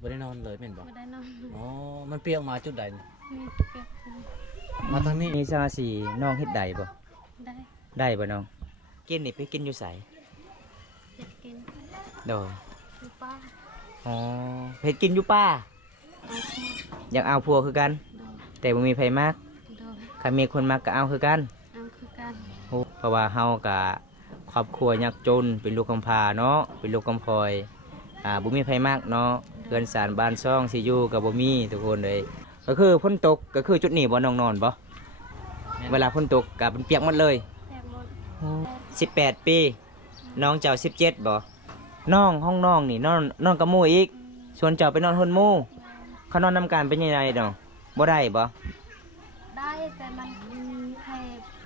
บ่ได้นอนเลยแม่นบ่ไม่ได้นอนอ๋อมันเปียกมาจุดใดนี่มีเปียกมาทางนี้ มีซาสีน้องเฮ็ดได้บ่ ได้ได้บ่น้องกินนี่ไปกินอยู่ไสอยากกินโดยคือป้าอ๋อเฮ็ดกินอยู่ป่าเอาสิอยากเอาผัวคือกัน โดย แต่บ่มีไผมัก โดย ถ้ามีคนมักก็เอาคือกัน เอาคือกัน เพราะว่าเฮาก็ครอบครัวยากจนเป็นลูกกำพร้าเนาะเป็นลูกกำพร้อยบ่มีไผมักเนาะเรือนศาลบ้านซ่องสิอยู่ก็บ่มีทุกคนเลยก็คือฝนตกก็คือจุดนี้บ่น้องนอนบ่เวลาฝนตกก็เป็นเปียกหมดเลยแตกหมด18ปีน้องเจ้า17บ่น้องห้องน้องนี่นอนกับหมู่อีกส่วนเจ้าไปนอนคนหมู่เขานอนนำกันเป็นยังไงดอกบ่ได้บ่ได้แต่มันแค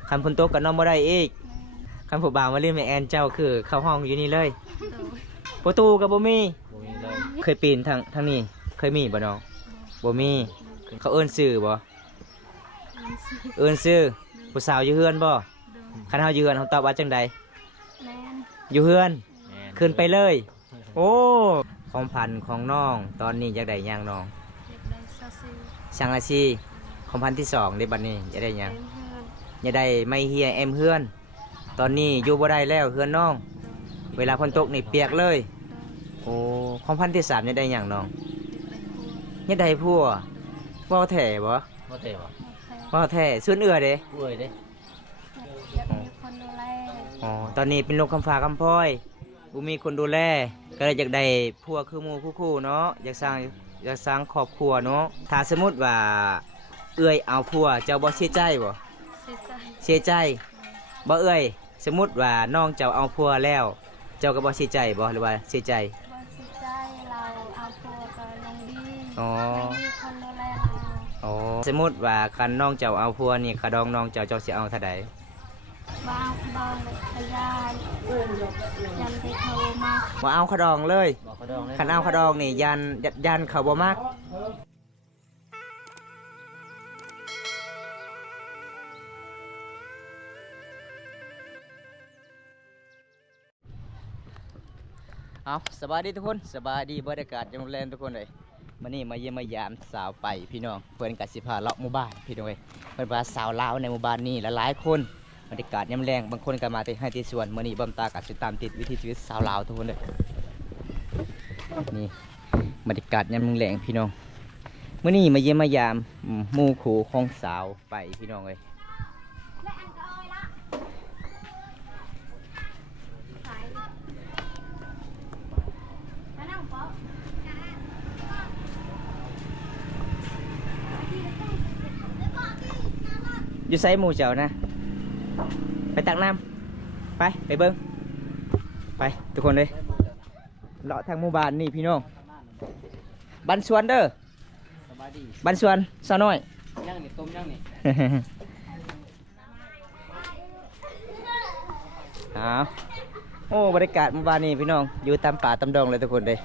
บคันฝนตกก็นอนบ่ได้อีกคันผู้บ่าวมาเล่นแม่แอนเจ้าคือเข้าห้องอยู่นี่เลย โดย ประตูก็บ่มี บ่มีเลย เคยปีนทางนี้เคยมีบ่น้องบ่มีเขาเอิ้นชื่อบ่มันสิ เอิ้นชื่อผู้สาวอยู่เฮือนบ่โดย คันเฮาอยู่เฮือนเฮาตอบว่าจังใด แมน อยู่เฮือน แม่น ขึ้นไปเลย โอ้ของพันของน้องตอนนี้อยากได้หยังน้อง อยากได้ซาซิ ช่างอาชีของพันที่2ในบัดนี้อยากได้หยัง เอ็มเฮือน อยากได้ไม้เฮียเอ็มเฮือน ตอนนี้อยู่บ่ได้แล้วเฮือนน้อง เวลาฝนตกนี่เปียกเลย โดย โอ้ของพันที่3อยากได้หยังน้อง อยากได้พัว อยากได้ผัวเว้าแท้บ่ บ่เตะบ่ โอเค เว้าแท้ส่วนเอื้อเด้ เอ้ยเด้ อยากมีคนดูแล อ๋อ ตอนนี้เป็นลูกคำฟ้าคำพร้อยบุมีคนดูแล ก็เลยอยากได้พวกคือหมู่คู่ๆเนาะ อยากสร้างครอบครัวเนาะ ถ้าสมมุติว่าเอื้อยเอาผัวเจ้าบ่เสียใจบ่ เสียใจ เสียใจบ่เอื้อยสมมุติว่าน้องเจ้าเอาผัวแล้ว เจ้าก็บ่เสียใจบ่หรือว่าเสียใจ ว่าเสียใจเราเอาตัวกับน้องดี อ๋อ น้องดีคนดูแลเรา อ๋อ สมมุติว่าคันน้องเจ้าเอาผัวนี่ขาดองน้องเจ้าสิเอาเท่าใด บ้างดองขยานยันไปโทรมา บ่เอาขาดองเลย บอกเขาดองเลย คันเอาขาดองนี่ยันเขาบ่มัก เอาสบายดีทุกคนสบายดีบรรยากาศยามแรงทุกคนเลยมานี่มาเยี่ยมมายามสาวไปพี่น้องเพื่อนกัสิพาเลาะหมู่บ้านพี่น้องเลยเพื่อนพาสาวลาวในหมู่บ้านนี่หลายๆคนบรรยากาศยามแรงบางคนก็มาที่ให้ที่สวนมานี่บำตากัสิตามติดวิถีชีวิตสาวลาวทุกคนเลยนี่บรรยากาศยามแรงพี่น้องมานี่มาเยี่ยมมายามหมู่ขู่ของสาวไปพี่น้องเลยอยู่ไซหมู่เจ้านะไปตักน้ำไปเบิ้งไปทุกคนเลยเลาะทางหมู่บ้านนี่พี่น้องบันสวนเด้อ สบายดี บันสวนสาวน้อย ย่างนี่ต้มย่างนี่ เอาโอ้บรรยากาศหมู่บ้านนี่พี่น้องอยู่ตามป่าตามดงเลยทุกคนเลย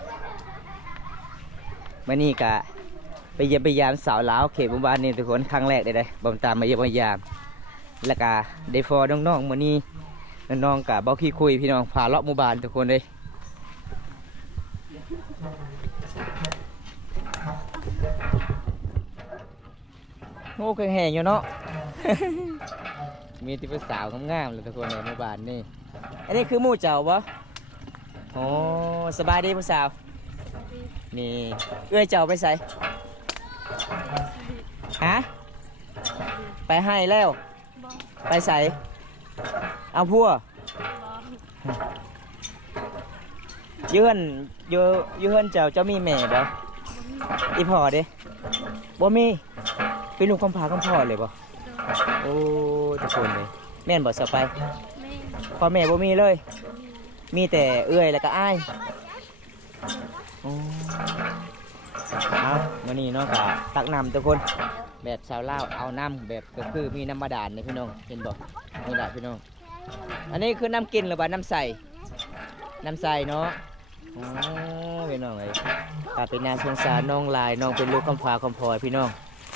มื่อนี้กะไปเยี่ยมไปยามสาวลาวเขตหมู่บ้านนี่ทุกคนครั้งแรกเลยบำตามมาเยี่ยมมายามแล้วก็ได้ฟอน้องๆมื่อนี้น้องๆกะเบ้าขี้คุยพี่น้องพาเลาะหมู่บ้านทุกคนเลยโอ้เคยแห่งอยู่เนาะ มีที่เป็นสาวงามๆเลยทุกคนในหมู่บ้านนี่อันนี้คือหมู่เจ้าปะโอ้สบายดีผู้สาวนี่เอื้อยเจ้าไปใส่ฮะไปให้แล้ว บอ ไปใส่เอาพัว บอ ยืนยืนเจ้ามีแม่บ่อีพ่อเด้บ่มีเป็นลูกคำพาคำพ่อเลยบ่โอ้ทุกคนเลยแม่นบ่สไป แม่ พ่อแม่บ่มีเลย มีแต่เอื้อยแล้วก็อ้ายโอ้เอามื้อนี้เนาะก็ตักน้ำทุกคนแบบชาวลาวเอาน้ำแบบก็คือมีน้ำบาดาลนี่พี่น้องเห็นบ่นี่แหละพี่น้องอันนี้คือน้ำกินหรือว่าน้ำใสน้ำใสเนาะอ๋อพี่น้องเอ้ยก็เป็นนาสงสารน้องลายน้องเป็นลูกคำฟ้าคำพลอยพี่น้อง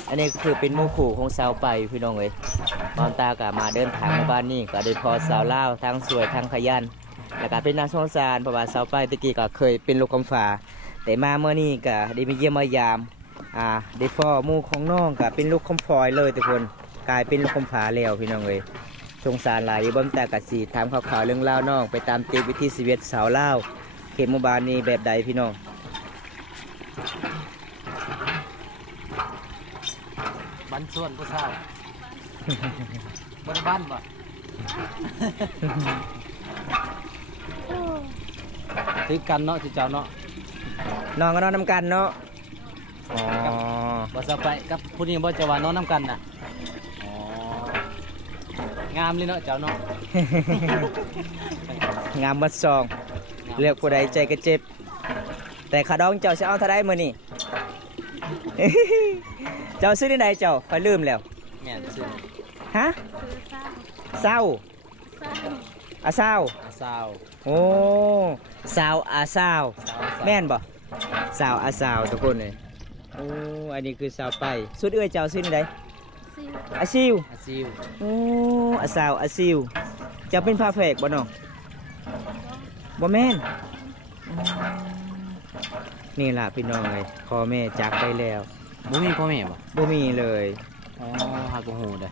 อันนี้คือเป็นหมู่ขู่ของสาวไปพี่น้องเอ้ยตอนตาก็มาเดินทางมาบ้านนี่ก็ได้พอสาวลาวทั้งสวยทั้งขยันแล้วก็เป็นนาสงสารเพราะว่าสาวไปตะกี้ก็เคยเป็นลูกคำฟ้า แต่มาเมื่อนี้ก็ได้มาเยี่ยมมายามได้พ่อหมู่ของน้องก็เป็นลูกคำฟอยเลยทุกคนกลายเป็นลูกคำผาแล้วพี่น้องเลยสงสารหลายอยู่เบิ่งแต่กะสีถามข่าวๆเรื่องเล่าวน้องไปตามติดวิธีชีวิตสาวลาวเขตหมู่บ้านนี้แบบใดพี่น้อง บ้านส่วนผู้สาวบ้านบ้านบ่ติดกันเนาะที่เจ้าเนาะ น้องก็นอนนำกันเนาะอ๋อ บ่สไปกับผู้นี้บ่จะว่านอนน้ำกันน่ะอ๋องามเลยเนาะเจ้าเนาะ งามบัดซองเลือกผู้ใดใจก็เจ็บ แต่ขาดองเจ้าจะเอาเท่าไรมื้อนี้ เจ้าซื้อที่ใดเจ้าไปลืมแล้ว แม่นซื่อ ฮะ ซื้อเศร้าเศร้าอาเศร้า สาว โอ้สาวอาสาว แม่นบ่สาวอาสาวทุกคนเลยโอ้อันนี้คือสาวไปสุดเอื้อยเจ้าซื้อที่ใด ซิว อาซิว อาซิว โอ้อาสาวอาซิวจะเป็นพาแฝกบ่น้องบ่แม่นนี่ล่ะพี่น้องเลยพ่อแม่จากไปแล้ว บ่มีพ่อแม่บ่ บ่มีเลย อ๋อหากูฮู้เด้อ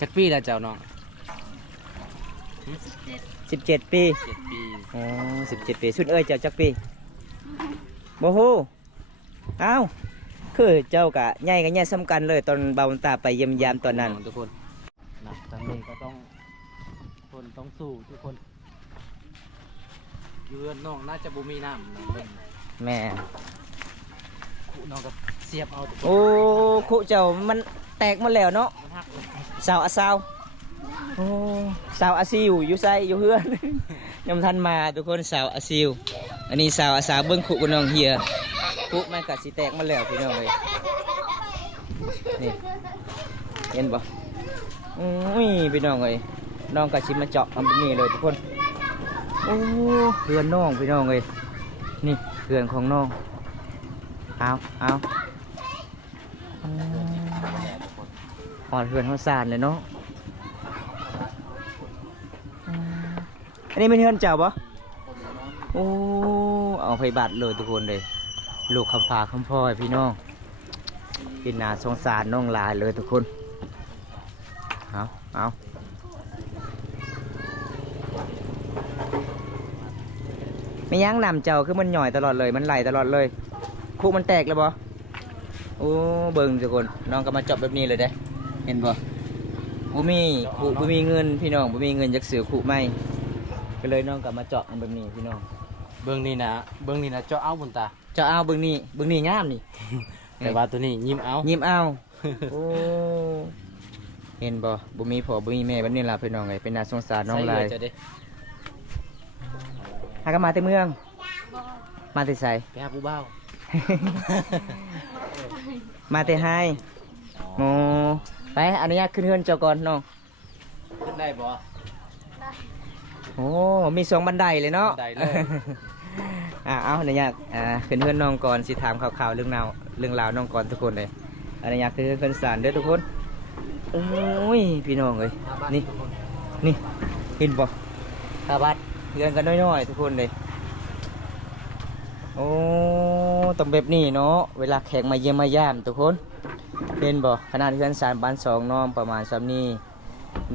จักปีแล้วเจ้าเนาะ 17 ปี 7 ปี อ๋อ17 ปีสุดเอ้ยเจ้าจักปีบ่ฮู้เอ้าคือเจ้ากะใหญ่กันใหญ่ซ้ำกันเลยตอนเบาตาไปเยี่ยมยามตอนนั้น ทุกคนนะทางนี้ก็ต้องคนต้องสู้ทุกคนเยือนน้องน่าจะบ่มีน้ำน้องเบิ่ง แม่ คู่น้องก็เสียบเอาทุกคน โอ้คุเจ้ามันแตกหมาแล้วเนาะ มันหักเลย สาวอาสาวโอ้สาวอาซิวอยู่ไสอยู่เฮือน ยังบ่ทันมาทุกคนสาวอาซิวอันนี้สาวอาสาวเบิ่งคุกับน้องเฮียคุมันก็สิแตกมาแล้วพี่น้องเอ้ยนี่เห็นบ่อุ้ยพี่น้องเอ้ยน้องก็สิมาเจาะทำแบบนี้เลยทุกคนโอ้เฮือนน้องพี่น้องเอ้ยนี่เฮือนของน้องเอาหอดเฮือนเขาสานเลยเนาะอันนี้เป็นเฮือนเจ้าปะโอ้เอาไปบัตรเลยทุกคนเลยลูกคำฟ้าคำพลอยพี่น้องกินหนาสงสารน้องหลายเลยทุกคนเอาไม่ยั้งนำเจ้าคือมันหน่อยตลอดเลยมันไหลตลอดเลยคุมันแตกแล้วบ่โอ้เบิ่งทุกคนน้องก็มาจบแบบนี้เลยเด้เห็นบ่บ่มีคุบ่มีเงินพี่น้องบ่มีเงินจักซื้อคุไม่ก็เลยน้องก็มาเจาะแบบนี้พี่น้อง เบิ่งนี่นะเจ้าเอาบุญตา เจาะเอาเบิ่งนี่งามนี่ แต่ว่าตัวนี้ยิ้มเอา ยิ้มเอาโอ้เห็นบ่มีพ่อบ่มีแม่แบบนี้ล่ะพี่น้องเอ้ยเป็นน่าสงสารน้องหลาย ใส่เจ้าเด้ หากันมาแต่เมือง บอ มาแต่ไส ไปหาผู้บ่าว มาแต่ไฮโอ้ไปอนุญาตขึ้นเฮือนเจ้าก่อนน้อง ขึ้นได้บ่ โอ้มี2บันไดเลยเนาะ บันไดเลย เอาอนุญาตขึ้นเฮือนน้องก่อนสิถามข่าวๆเรื่องราวน้องก่อนทุกคนเลยอนุญาตขึ้นเฮือนศาลเด้อทุกคนโอ้ยพี่น้องเอ้ยนี่เห็นบ่คาบัดเฮือนกันน้อยๆทุกคนเลยโอ้ต้องแบบนี้เนาะเวลาแขกมาเยี่ยมมายามทุกคนเห็นบ่ขนาดเฮือนศาลบ้าน2น้องประมาณซ้ำนี้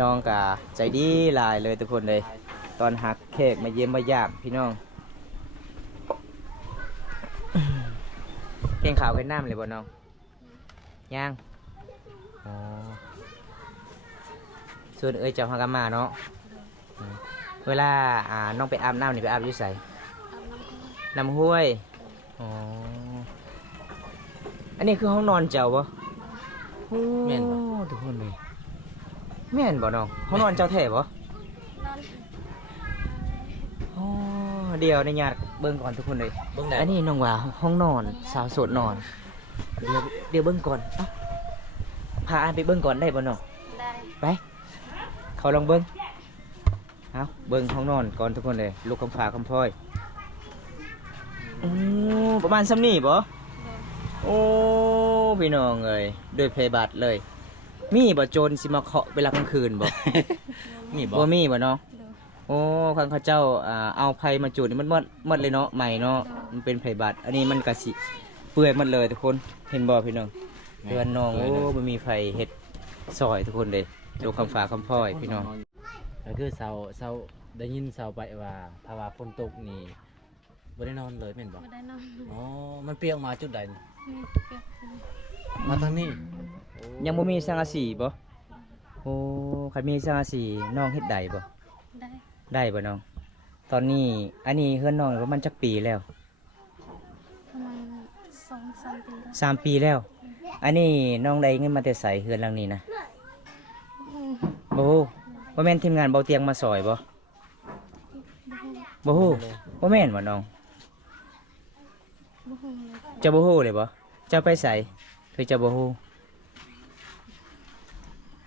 น้องก็ใจดีหลายเลยทุกคนเลยตอนหักแขกมาเยี่ยมมายามพี่น้องเก่งข่าวกันน้ำเลยบ่น้องย่างอ๋อส่วนเอ้ยเจ้าพากันมาเนาะเวลาน้องไปอาบน้ำนี่ไปอาบอยู่ไส เอาน้ำ น้ำห้วยอ๋ออันนี้คือห้องนอนเจ้าบ่โอ้ แม่นบ่ ทุกคนเลยแม่นบ่น้องห้องนอนเจ้าแท้บ่ นอน อ๋อเดี๋ยวในญาติเบิ่งก่อนทุกคนเลย เบิ่งได้ อันนี้น้องว่าห้องนอนสาวโสดนอน เดี๋ยวเบิ่งก่อนเอ้าพาอันไปเบิ่งก่อนได้บ่น้อง ได้ ไปเขาลองเบิ่งเอาเบิ่งห้องนอนก่อนทุกคนเลยลูกคำฟ้าคำพลอยประมาณซ้ำนี่บ่ โดน โอ้พี่น้องเอ้ยด้วยเพย์บัตรเลย มีบ่โจรสิมาเคาะเวลากลางคืนบ่ มีบ่ บ่มีบ่เนาะ โดน โอ้คันเขาเจ้าเอาไผมาจุดนี่มันหมดเลยเนาะใหม่เนาะมันเป็นไผบัดอันนี้มันก็สิเปื่อยหมดเลยทุกคนเห็นบ่พี่น้องเดือนน้องโอ้บ่มีไผเฮ็ดซอยทุกคนเลยดูคำฝากคำพ่อยพี่น้อง ก็คือเสาได้ยินเสาไปว่าถ้าว่าฝนตกนี่บ่ได้นอนเลยแม่นบ่ ไม่ได้นอน อ๋อมันเปียกมาจุดใดนี่ นี่เปียกเลย มาทางนี้ ยังบ่มีสังกะสีบ่โอ้คันมีสังกะสีน้องเฮ็ดได้บ่ ได้ ได้บ่น้องตอนนี้อันนี้เฮือนน้องประมาณจักปีแล้ว ประมาณ2-3 ปีแล้ว 3 ปีแล้ว อันนี้น้องได้เงินมาแต่ไสเฮือนหลังนี้นะ อืม บ่ฮู้บ่แม่นทีมงานเบาเตียงมาซอยบ่บ่ฮู้บ่แม่นบ่น้อง บ่ฮู้เลย เจ้าบ่ฮู้เลยบ่เจ้าไปไสคือเจ้าบ่ฮู้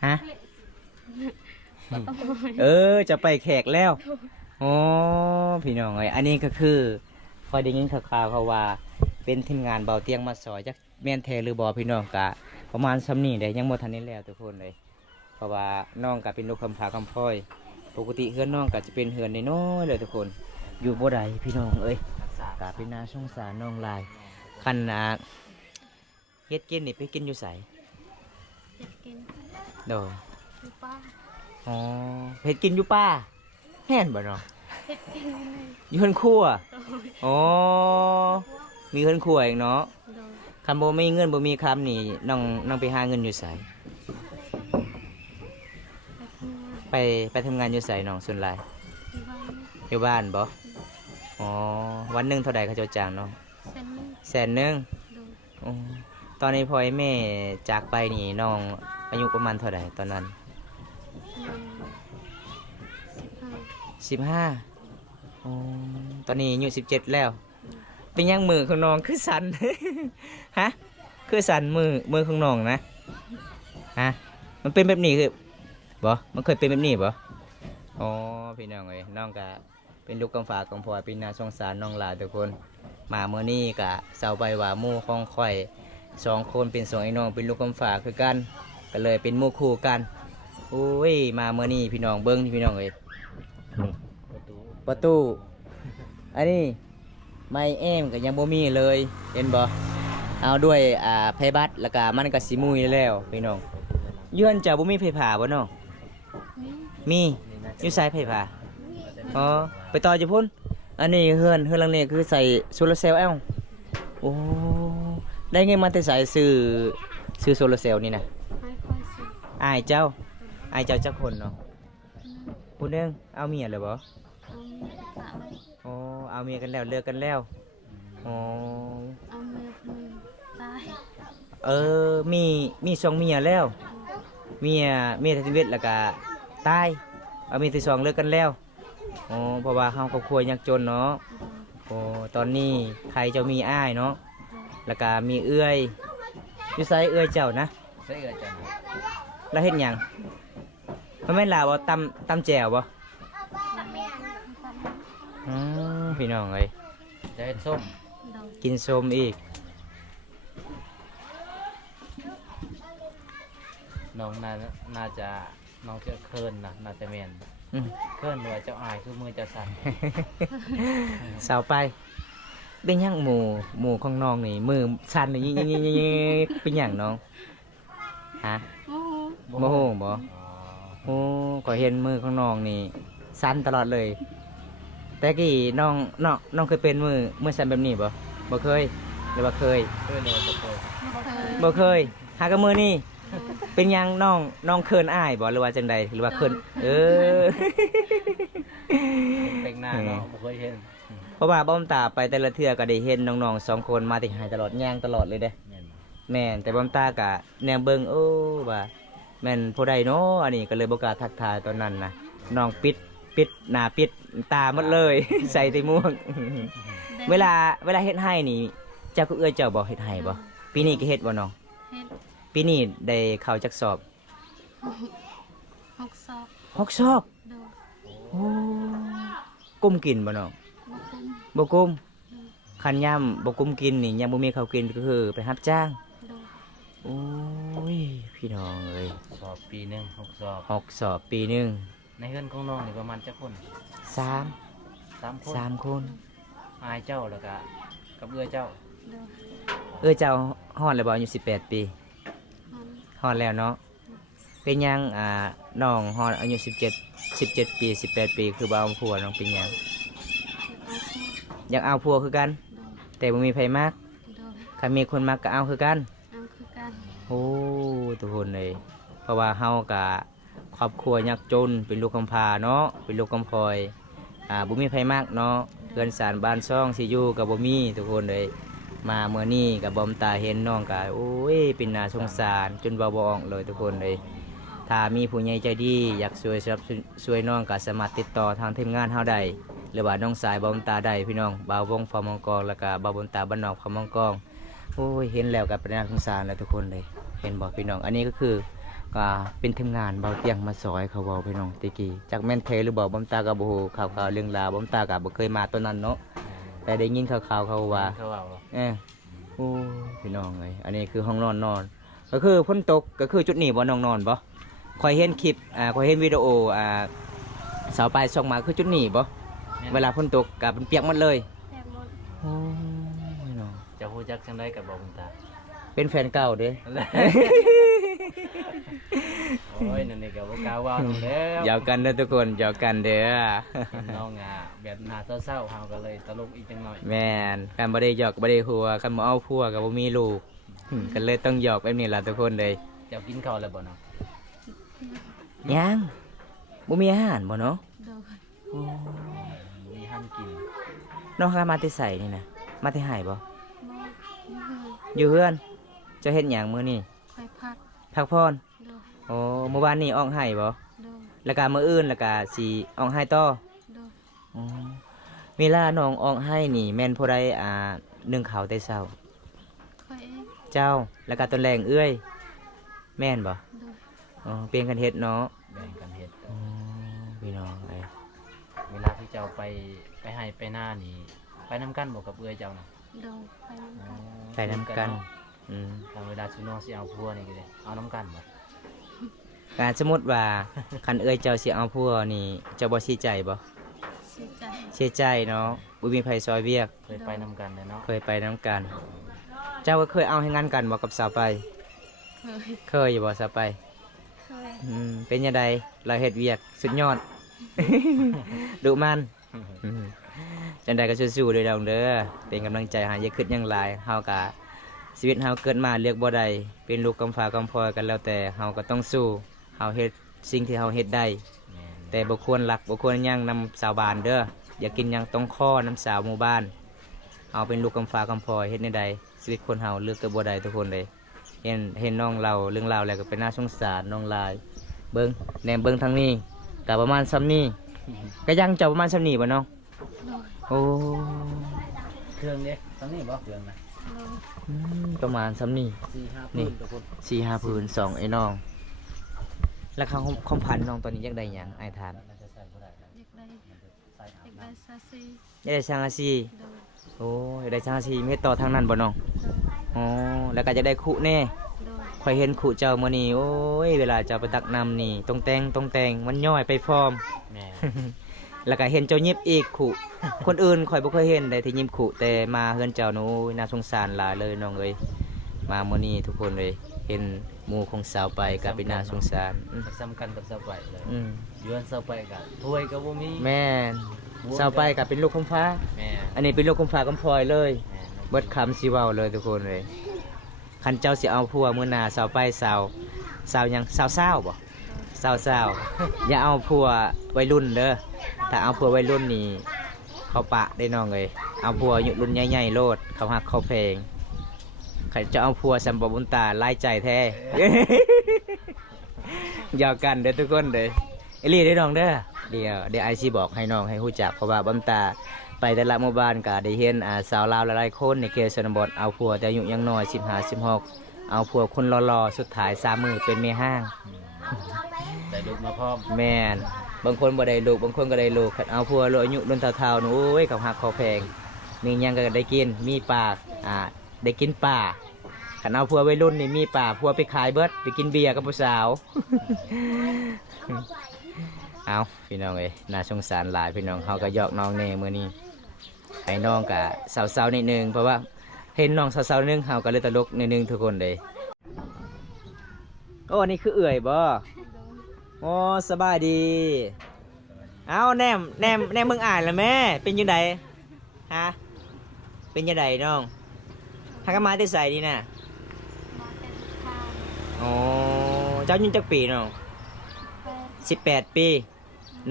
ฮะ จะไปแขกแล้วอ๋อพี่น้องเอ้ยอันนี้ก็คือพอได้ยินข่าวๆเขาว่าเป็นทีมงานเบาเตียงมาซอยจักแม่นแท้หรือบ่พี่น้องกะประมาณซ้ำนี้ได้ยังบ่ทันได้แล้วทุกคนเลยเพราะว่าน้องก็เป็นลูกคำพาคำพ้อยปกติเฮือนน้องก็จะเป็นเฮือนน้อยๆเลยทุกคนอยู่บ่ได้พี่น้องเอ้ยกะเป็นน่าสงสารน้องหลายคันเฮ็ดกินนี่ไปกินอยู่ไส เฮ็ดกิน โดย อยู่ป้า อ๋อเฮ็ดกินอยู่ป่าแม่นบ่น้อง เฮ็ดกินนี่ อยู่เฮือนครัว โดย อ๋อมีเฮือนครัวเองเนาะ โดย คันบ่มีเงินบ่มีคำนี่น้องไปหาเงินอยู่ไส ไปทำงาน ไปทำงานอยู่ไสน้องส่วนหลาย ที่บ้าน อยู่บ้านบ่อ๋อวันหนึงเท่าใดเขาเจ้าจ้างน้อง เส้นนี้ 100,000 โดย อ๋อตอนนี้พ่อแม่จากไปนี่น้องอายุประมาณเท่าใดตอนนั้น 15อ๋อตอนนี้อายุ17แล้ว เป็นยังมือของน้องคือสั่น ฮะคือสั่นมือของน้องนะฮะมันเป็นแบบนี้คือบ่มันเคยเป็นแบบนี้บ่อ๋อพี่น้องเอ้ยน้องก็เป็นลูกกำฝากของพ่อเป็นน่าสงสารน้องหลายทุกคนมาเมื่อนี้ก็เศร้าไปว่าหมู่ของข่อย2 คนเป็น2ไอ้น้องเป็นลูกกำฝากคือกันก็เลยเป็นหมู่คู่กันโอ้ยมาเมื่อนี้พี่น้องเบิ่งที่พี่น้องเอ้ยนี่ ประตู อันนี้ไม่แอมก็ยังบ่มีเลยเห็นบ่เอาด้วยไผบัตรแล้วก็มันก็สิมุยแล้วพี่น้องเยือนจะบ่มีไผผ่าบ่น้อง นี่ มีอยู่ไสไผผ่าอ๋อไปต่ออยู่พุ่นอันนี้เฮือนหลังนี้คือใส่โซลาร์เซลล์แอลโอ้ได้เงินมาแต่ใส่ซื้อโซลาร์เซลล์นี่นะ ให้ค่อยสิ อายเจ้าจักคนเนาะผู้หนึงเอาเมียเลยบ่ เอาเมียไปฝากไว้ อ๋อเอาเมียกันแล้วเลิกกันแล้วอ๋อ เอาเมียคนหนึ่งตาย มี2เมียแล้วเมียที่เวทแล้วก็ตายเอาเมียที่2เลิกกันแล้วอ๋อเพราะว่าเฮาครอบครัวยากจนเนาะ โดย โอ้ตอนนี้ใครจะมีอ้ายเนาะแล้วก็มีเอื้อยอยู่ไสเอื้อยเจ้านะ ใส่เอื้อจัง แล้วเฮ็ดหยังมันแม่นลาบ่ตำแจ่วบ่ ตัดแม่ตัดแม่ พี่น้องเอ้ย จะเฮ็ดส้ม โดย กินส้มอีก น้องน่าจะน้องจะเคินนะน่าจะแม่น อืม เคินด้วยเจ้าอายคือมือเจ้าสั่น สาวไปเป็นหยังหมู่ของน้องนี่มือสั่นนี่เป็นหยังน้องฮะ โอ้โห โมโหบ่ อ๋อ โอ้ก็เห็นมือของน้องนี่สั่นตลอดเลย แต่กี้น้องเคยเป็นมือสั่นแบบนี้บ่เคยหรือว่าเคย เคินเลยบ่เคย บ่เคยหากับมือนี่เป็นหยังน้องเคินอ้ายบ่หรือว่าจังใดหรือว่าเคินอ แต่งหน้าเนาะบ่เคยเห็น เพราะว่าบ้อมตาไปแต่ละเทื่อก็ได้เห็นน้องๆ2 คนมาติหายตลอดย่างตลอดเลยเด้ แม่นบ่ แม่นแต่บ้อมตากะแนมเบิ่งโอ้ว่าแม่นผู้ใดเนาะอันนี้ก็เลยบ่กล้าทักทายตอนนั้นนะน้องปิดหน้าปิดตาหมดเลย ใส่แต่หม่วก เวลาเฮ็ดให้นี่เจ้าก็เอื้อเจ้าบ่เฮ็ดให้บ่ปีนี้ก็เฮ็ดบ่น้อง เฮ็ด ปีนี้ได้เข้าจักสอบ 6 ซอก 6สอบ โดย โอ้กุ้มกินบ่น้อง บ่คุ้มบ่กุ้มคันย่ำบ่กุ้มกินนี่ยังบ่มีข้าวกินก็คือไปรับจ้าง โดย โอ้ยพี่น้องเอ้ย สอบปีหนึง6สอบ 6สอบปีหนึง ในเฮือนของน้องนี่ประมาณจักคน สาม 3 คน สามคน อายเจ้าแล้วก็กับเอื้อเจ้า โดย เจ้าฮอดแล้วบ่อายุ18 ปี หัน ฮอดแล้วเนาะเป็นหยังน้องฮอดอายุ17ปี18 ปีคือบ่เอาผัวน้องเป็นหยัง จะเอาคู่อยากเอาผัวคือกัน โดย แต่บ่มีไผมัก โดย ถ้ามีคนมักก็เอาคือกัน เอาคือกัน โอ้ทุกคนเลยเพราะว่าเฮากะครอบครัวยากจนเป็นลูกกำพร้าเนาะเป็นลูกกำพร้อยบ่มีไผมากเนาะเพื่อนสารบ้านซ่องสิอยู่กับบ่มีทุกคนเลยมาเมื่อนี้กับบอมตาเห็นน้องกะโอ้ยเป็นน่าสงสารจนเว้าบ่ออกเลยทุกคนเลยถ้ามีผู้ใหญ่ใจดีอยากช่วยน้องก็สามารถติดต่อทางทีมงานเฮาได้หรือว่าน้องสายบอมตาได้พี่น้องบ่าววงฟอร์มองกองแล้วก็บ่าวบอมตาบ้านนอกฟอร์มองกองโอ้ยเห็นแล้วก็เป็นน่าสงสารเลยทุกคนเลยเห็นบ่พี่น้องอันนี้ก็คือก็เป็นทีมงานเบาเตียงมาซอยเขาเว้าพี่น้องตะกี้จากแม่นเทหรือบ่บอมตาก็บ่ฮู้ข่าวๆเรื่องราวบอมตาก็บ่เคยมาตอนนั้นเนาะแต่ได้ยินข่าวๆเขาว่า เขาเอา โอ้พี่น้องเอ้ยอันนี้คือห้องนอนก็คือฝนตกก็คือจุดนี้บ่น้องนอนบ่คอยเห็นคลิปคอยเห็นวิดีโอสาวปลายส่งมาคือจุดนี้บ่เวลาฝนตกก็มันเปียกหมดเลย แตกหมด โอ้พี่น้อง จะฮู้จักจังไดกับบ่คุณตา เป็นแฟนเก่าเด้ โอ้ยนั่นนี่ก็บ่กล้าเว้านั่นแหล้ว หยอกกันเด้อทุกคนหยอกกันเด้อ น้องแบบหน้าเศร้าๆเฮาก็เลยตลกอีกจังหน่อย แม่นกันบ่ได้หยอกบ่ได้หัวกันบ่เอาผัวก็บ่มีลูกกันเลยต้องหยอกแบบนี้ล่ะทุกคนเลย เจ้ากินข้าวแล้วบ่เนาะ ยังบ่มีอาหารบ่เนาะ โดย มีหันกิน น้องข้ามาแต่ไสนี่นะมาแต่หายบ่ มอด อยู่เฮือนเจะเฮ็ดหยังมื้อนี้ คอยพัก พักพร โดย โอ้เมื่อวานนี้ออกให้บ่ โดย แล้วก็มื้ออื่นแล้วก็สิออกให้ต่อ โดย อ๋อเวลาน้องออกให้นี่แม่นผู้ใดนึ่งข้าวแต่เช้า คอยเอง เจ้าแล้วก็ตอนแรงเอื้อยแม่นบ่ โดย อ๋อเปลี่ยนกันเฮ็ดเนาะ แบ่งกันเฮ็ด อ๋อพี่น้องเอ้ย เวลาที่เจ้าไปให้ไปหน้านี่ไปนํกันบ่กับเอื้อเจ้าน่ะ โดยไปนำกัน ใส่น้ำกันอืม ทางเวลาชุน้องสิเอาพัวนี่ก็ได้เอาน้ำกันบ่ การสมมุติว่าคันเอื้อยเจ้าสิเอาผัวนี่เจ้าบ่สิใจบ่ เสียใจ เสียใจเนาะบ่มีไผซอยเวียก เคยไปนํกันเลยเนาะ เคยไปน้ำกัน เจ้าก็เคยเอาให้งานกันบ่กับสาวไป เคย เคยอยู่บ่สาวไป เคย เป็นยังไงเราเฮ็ดเวียกสุดยอด ดุมันจังใดก็สู้ๆเด้อดองเด้อเป็นกำลังใจให้อย่าคิดหยังหลายเฮากะชีวิตเฮาเกิดมาเลือกบ่ได้เป็นลูกกำฟ้ากำพร้อยกันแล้วแต่เฮาก็ต้องสู้เฮาเฮ็ดสิ่งที่เฮาเฮ็ดได้ แม่น แต่บ่ควรหลักบ่ควรหยังนำสาวบ้านเด้ออย่ากินหยังต้องข้อนำสาวหมู่บ้านเอาเป็นลูกกำฟ้ากำพร้อยเฮ็ดในใดชีวิตคนเฮาเลือกก็บ่ได้ทุกคนเลยเห็นน้องเราเรื่องราวแล้วก็เป็นน่าสงสารน้องลายเบิ่งแหนมเบิ่งทางนี้ก็ประมาณซ้ำนี้ก็ยังเจ้าประมาณซ้ำนี้บ่น้อง โดย โอ้ เครื่องเด้ตอนนี้บ่เครื่องนะ โดย ประมาณซ้ำนี้ 4-5 นี่ พื้นทุกคน 4-5พื้น2ไอ้น้องแล้วข้างคอมพันน้องตอนนี้อยากได้หยังอ้ายถาม น่าจะใส่บ่ได้นะ อยากได้ ใส่อาบ อยาก น้ ได้ซาซี อยากได้ช่างอาชี โดย โอ้อยากได้ช่างอาชีเฮ็ดต่อทางนั้นบ่น้อง โดย อ๋อแล้วก็จะได้คุแน่ โดย ข่อยเห็นคุเจ้ามื้อนี้โอ้ยเวลาเจ้าไปตักน้ำนี่ต้องแต่งมันย่อยไปฟอร์ม ำแม่ แล้วก็เห็นเจ้ายิบอีกขุ คนอื่นข่อยบ่เคยเห็นได้ที่ยิบขุแต่มาเฮือนเจ้าโน้ยน่าสงสารหลายเลยน้องเอ้ยมามื้อนี้ทุกคนเลยเห็นหมู่ของสาวไปก็เป็นน่าสงสารสำคัญกับสาวไปเลย อืม ย้อนสาวไปก็ถ้วยก็บ่มี แม่นสาวไปก็เป็นลูกคำฟ้า แม่ อันนี้เป็นลูกคำฟ้าคำพลอยเลย แม่ เบิดคำสิเว้าเลยทุกคนเลยคันเจ้าสิเอาผัวมื้อหน้าสาวไปสาวหยังสาวบ่สาวอย่าเอาผัววัยรุ่นเด้อถ้าเอาผัววัยรุ่นนี่เขาปะได้น้องเลยเอาผัวอายุรุ่นใหญ่ๆโลดเขาฮักเขาเพลงใครจะเอาผัวสัมปบุญตาไล่ใจแท้ หยอกกันเด้อทุกคนเด้อเอลี่ได้น้องเด้อเดี๋ยวไอซีบอกให้น้องให้ฮู้จักเพราะว่าบัมตาไปแต่ละหมู่บ้านก็ได้เห็นสาวลาวหลายๆคนในเขตชนบทเอาผัวแต่อายุยังน้อย15-16เอาผัวคนรอๆสุดท้าย3มื้อเป็นแม่ห้าง ได้ลูกมาพร้อม แม่นบางคนบ่ได้ลูกบางคนก็ได้ลูกคันเอาผัวอายุรุ่นเท่าๆนู่นโอ้ยเขาฮักเขาแพงมีหยังก็ได้กินมีปากได้กินป่าคันเอาผัววัยรุ่นนี่มีป่าผัวไปขายเบิดไปกินเบียร์กับผู้สาว เอาพี่น้องเอ้ยน่าสงสารหลายพี่น้องเขาก็ยอกน้องแน่มื้อนี้ให้น้องกะเศร้าๆนิดนึงเพราะว่าเห็นน้องเศร้าๆนิดนึงเขาก็เลยตลกนิดนึงทุกคนเลยโอ้อันนี้คือเอื่อยบ่โอ้สบายดีเอาแนมมึงอ่านแล้วแม่เป็นยังไงฮะเป็นยังไงน้องถ้าก็มาที่ใส่ดีน่ะ มาเป็นทาง อ๋อเจ้ายุ่งจักปีน้อง เป็น 18 ปี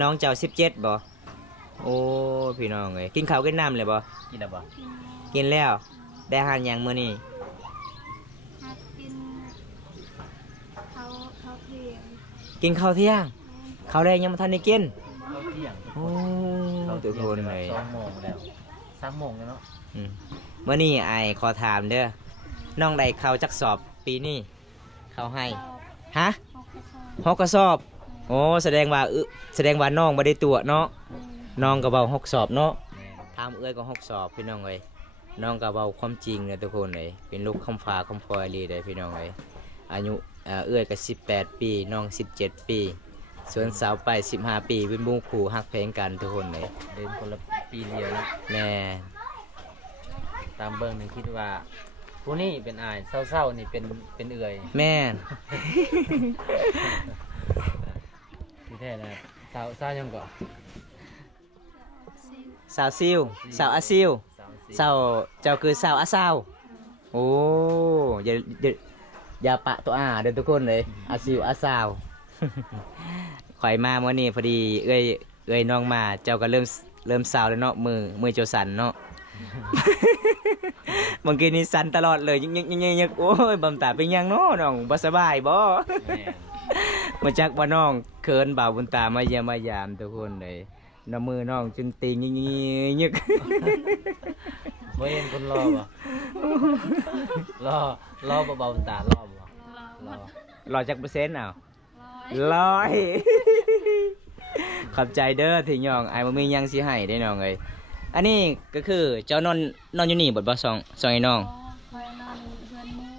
น้องเจ้า17บ่โอ้พี่น้องเอ้ยกินข้าวกินน้ำเลยบ่ กินแล้วบ่ กินแล้ว กินแล้วได้อาหารหยังมื้อนี้ หักกินเขาเพียง กินข้าวเที่ยงข้าวแรงยังบ่ทันได้กิน เข้าเที่ยง โอ้ เข้า ทุ เที่ ก ยง คนเลย 2 โมงแล้ว3 โมงแล้วเนาะ มื้อนี้ไอ้ายขอถามเด้อน้องได้ข้าวจักสอบปีนี้เขาให้ฮะ เขาก็ชอบ6กระสอบโอ้แสดงว่าน้องบ่ได้ตัวเนาะน้องก็เว้า6สอบเนาะ แม่ ถามเอ้ยก็6สอบพี่น้องเอ้ยน้องก็เว้าความจริงเลยทุกคนเลยเป็นลูกคำฟ้าคำพลอยเลยเด้อพี่น้องเอ้ยอายุเอ้ยก็18 ปีน้อง17 ปีส่วนสาวไป15 ปีเป็นหมู่คู่ฮักเพลงกันทุกคนเลย เดินคนละปีเดียวนะ แม่ ตามเบิ่งนี่คิดว่าผู้นี้เป็นอายเศร้าๆนี่เป็นเอื่อย แม่ ที่แท้แล้วสาวยังก่อ สาวซิวสาวอาซิว สาวสิ สาวเจ้าคือสาวอาซาวโอ้อย่าปะตัวเดินทุกคนเลยอาซิวอาซาว ข่อยมาเมื่อนี้พอดีเอ้ยน้องมาเจ้าก็เริ่มสาวแล้วเนาะมือเจ้าสันเนาะ บางทีนี่สันตลอดเลยยึกโอ้ยบำตาเป็นยังเนาะน้องบ่สบายบ่ แม่น มาจักว่าน้องเขินบ่าวบุญตามาเยี่ยมมายามทุกคนเลยน้ำมือน้องจึงตียึก บ่เห็นคนรอบ่รอเบาๆตารอบ่รอ รอจักเปอร์เซ็นต์เอา ร้อย 100 ขอบใจเด้อที่ย่องไอ้บ่มีหยังสิให้ได้น้องเอ้ยอันนี้ก็คือเจ้านอนอยู่นี่บ่สองไอ้น้อง คอยนอนเพื่อนหมู่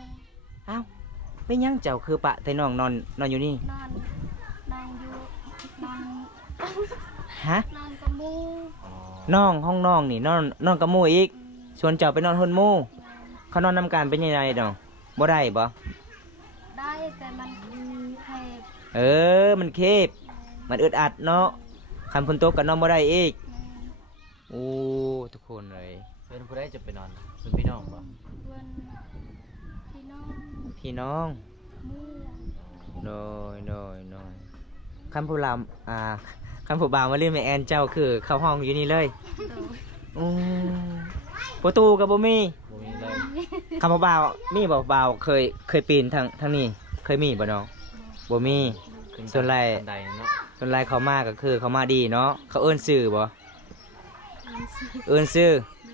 อ้าวเป็นหยังเจ้าคือปะแต่น้องนอนอยู่นี่ นอนอยู่นอน ฮะ นอนกับหมู่ อ๋อ น้องห้องน้องนี่นอนกับหมู่อีกส่วนเจ้าไปนอนคนหมู่เขานอนนำกันเป็นยังไงน้องบ่ได้บ่ ได้แต่มันเทพ มันเคบมันอึดอัดเนาะคันฝนตกก็นอนบ่ได้อีกโอ้ทุกคนเลย เป็นผู้ใดจะไปนอนเป็นพี่น้องบ่ เพื่อนพี่น้อง พี่น้อง หมู่ น้อยคันผู้ลำคันผู้บ่าวมาเล่นแม่แอนเจ้าคือเข้าห้องอยู่นี่เลย โดย อืมประตูก็บ่มี บ่มีเลย คำว่าบ่าวมีบ่บ่าวเคยปีนทางนี้เคยมีบ่น้องบ่มี ขึ้น ส่วนไร บันไดเนาะ ส่วนไรเขามาก็คือเขามาดีเนาะเขาเอิ้นชื่อบ่ มันสิ เอิ้นชื่อ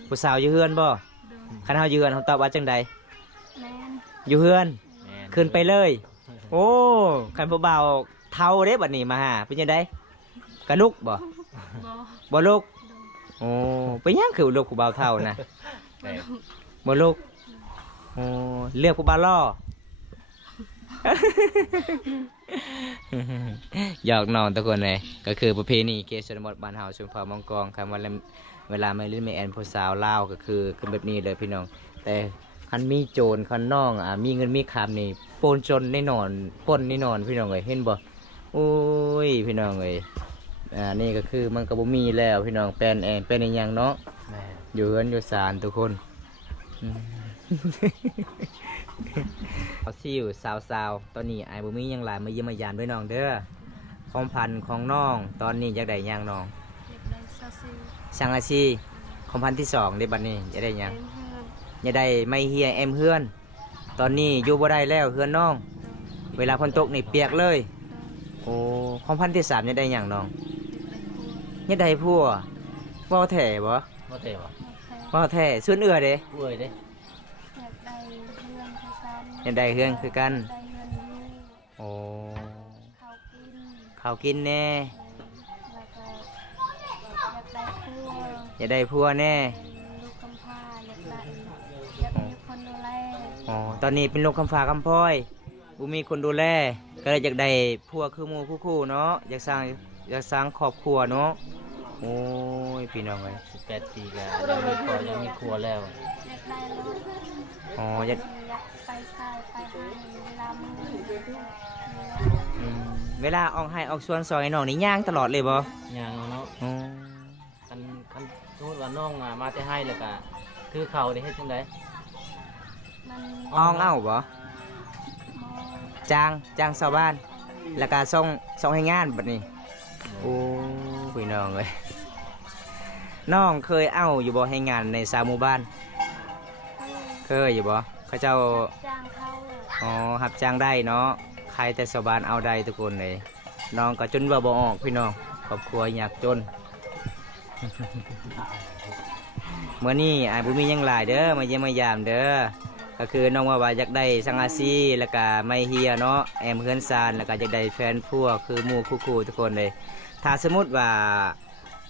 ผู้สาวอยู่เฮือนบ่ โดย คันเฮาอยู่เฮือนเฮาตอบว่าจังใด แมน อยู่เฮือน แม่น ขึ้นไปเลย โอ้คันผู้บ่าวเท่าเด้บัดนี้มาหาเป็นจังไดกระลุกบ่ บอ บ่ลุก โดย โอ้เป็นหยังคือลูกผู้บ่าวเท่านะ แต่ บ่ลุกโอ้เลือกผู้บ่าวล่อ หยอกน้องทุกคนเลยก็คือประเพณีเกษรมดบ้านเฮาชมฟ้ามองกองคำว่าเวลาไม่ลิ้นไม่แอนผู้สาวลาวก็คือแบบนี้เลยพี่น้อง แต่คันมีโจรคันน้องมีเงินมีคำนี่ปนจนแน่นอนปนแน่นอนพี่น้องเอ้ยเห็นบ่โอ้ยพี่น้องเอ้ยนี่ก็คือมันก็บ่มีแล้วพี่น้องเป็นอีหยังเนาะ แม่น อยู่เฮือนอยู่ศาลทุกคนอืม เอาซิวสาวตอนนี้ไอ้บุมีหยังหลายมาเยี่ยมมายามด้วยน้องเด้อของพันของน้องตอนนี้อยากได้หยังน้อง เด็กได้ซาซิ ช่างอาชีของพันที่2ได้บัดนี้อยากได้หยัง เอ็มเพื่อน อยากได้ไม่เฮียเฮือน ตอนนี้อยู่บ่ได้แล้วเฮือนน้อง เวลาฝนตกนี่เปียกเลย โอ้ของพันที่3อยากได้หยังน้องอยากได้ผัวบ่แท้บ่ บ่เตะบ่ บ่แท้ส่วนเอื้อเด้ ผู้เอ้ยเด้ อยากได้เพื่อนคือกัน อยากได้เฮือนคือกัน ได้เงินอยู่ โอ้ เขากินข้าวกินแน่ แล้วก็อยากได้ครัวอยากได้ผัวแน่ เป็นลูกกำพร้าอยากมีคนดูแล อ๋อ ตอนนี้เป็นลูกคำฟ้าคำพร้อยบุมีคนดูแล ก็เลยอยากได้ผัวคือหมู่คู่ๆเนาะ อยากสร้าง อยากสร้างครอบครัวเนาะโอ้ยพี่น้องเอ้ย 18 ปีก็ยังมีครอบยังมีครัวแล้ว อยากได้รถ อ๋ออยาก อยากไปใส่ไปให้เวลามือ อืมเวลาออกให้ออกสวนซอยน้องนี่ย่างตลอดเลยบ่ ยังเนาะ อ๋อ คันสมมุติว่าน้องมาแต่ให้แล้วก็คือเขาได้เฮ็ดจังได๋ มัน อองเอ้าบ่ มอง จ้างชาวบ้าน แล้วก็ส่งให้งานบัดนี้โอ้พี่น้องเอ้ยน้องเคยเอ้าอยู่บ่ให้งานในสามหมู่บ้านเคยอยู่บ่เขาเจ้า จ้างเขา อ๋อรับจ้างได้เนาะใครแต่ชาวบ้านเอาได้ทุกคนเลยน้องก็จนว่าบ่ออกพี่น้องครอบครัวยากจน เมื่อนี้อ้ายบุญมีหยังหลายเด้อมาเยี่ยมมายามเด้อก็คือน้องว่าอยากได้สังอาซีแล้วก็ไม่เฮียเนาะแอมเฮือนซานแล้วก็อยากได้แฟนพัวคือหมู่คู่ๆทุกคนเลย ถ้าสมมุติว่า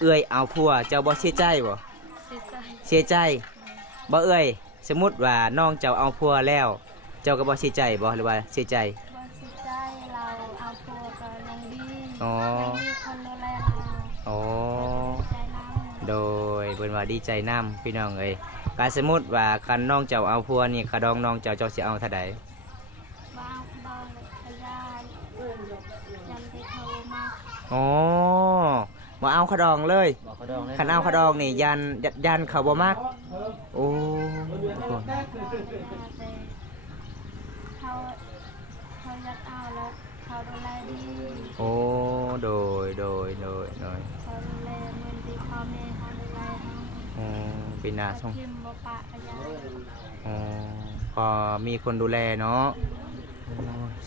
เอื้อยเอาพัวเจ้าบ่เสียใจบ่ เสียใจ เสียใจบ่เอื้อยสมมุติว่าน้องเจ้าเอาพัวแล้ว เจ้าก็บ่เสียใจบ่หรือว่าเสียใจ ว่าเสียใจเราเอาตัวกับน้องดี อ๋อ น้องดีคนดูแลเรา อ๋อ ใจน้ำ โดยเพิ่นว่าดีใจนํพี่น้องเอ้ยการสมมุติว่าคันน้องเจ้าเอาพัวนี่ขาดองน้องเจ้าสิเอาเท่าใด บ้างบ้างพยานยันที่โทรมา อ๋อบ่เอาขาดองเลย บอกเขาดองเลย คันเอาขาดองนี่ยันเขาบ่มักโอ้ทุกคน แต่เขาอยากเอาแล้วเขาดูแลดี โอ้โดยเขาดูแลเหมือนที่พ่อแม่เขาดูแลเขา อ๋อเป็นหน้าส่ง ทิมบ่ปะพยาน อ๋อพอมีคนดูแลเนาะโอ้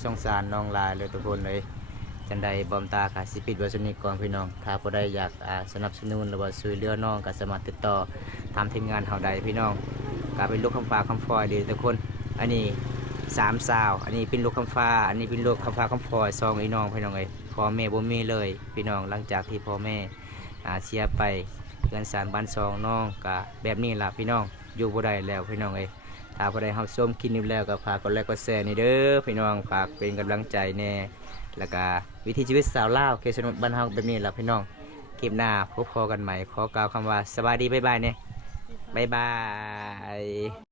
สงสารน้องหลายเลยทุกคนเลยจันใดบอมตาค่ะสิปิดไว้สุนี้ก่อนพี่น้องถ้าผู้ใดอยากสนับสนุนหรือว่าช่วยเหลือน้องก็สามารถติดต่อตามทีมงานเฮาใดพี่น้องก็เป็นลูกคำฟ้าคำฟอยดีทุกคนอันนี้สามสาวอันนี้เป็นลูกคำฟ้าอันนี้เป็นลูกคำฟ้าคำฟอยซองไอ้น้องพี่น้องเอ้ยพ่อแม่บ่มีเลยพี่น้องหลังจากที่พ่อแม่เสียไปเงินสารบ้านซองน้องก็แบบนี้ล่ะพี่น้องอยู่บ่ได้แล้วพี่น้องเอ้ยถ้าผู้ใดเฮาชมคลิปนี้แล้วก็ฝากกดไลค์กดแชร์นี่เด้อพี่น้องฝากเป็นกำลังใจแน่แล้วก็วิถีชีวิตสาวลาวเคสนุนบ้านเฮาแบบนี้ล่ะพี่น้องคลิปหน้าพบกันใหม่ขอกล่าวคำว่าสวัสดีบ๊ายบายเนี่ยบ๊ายบาย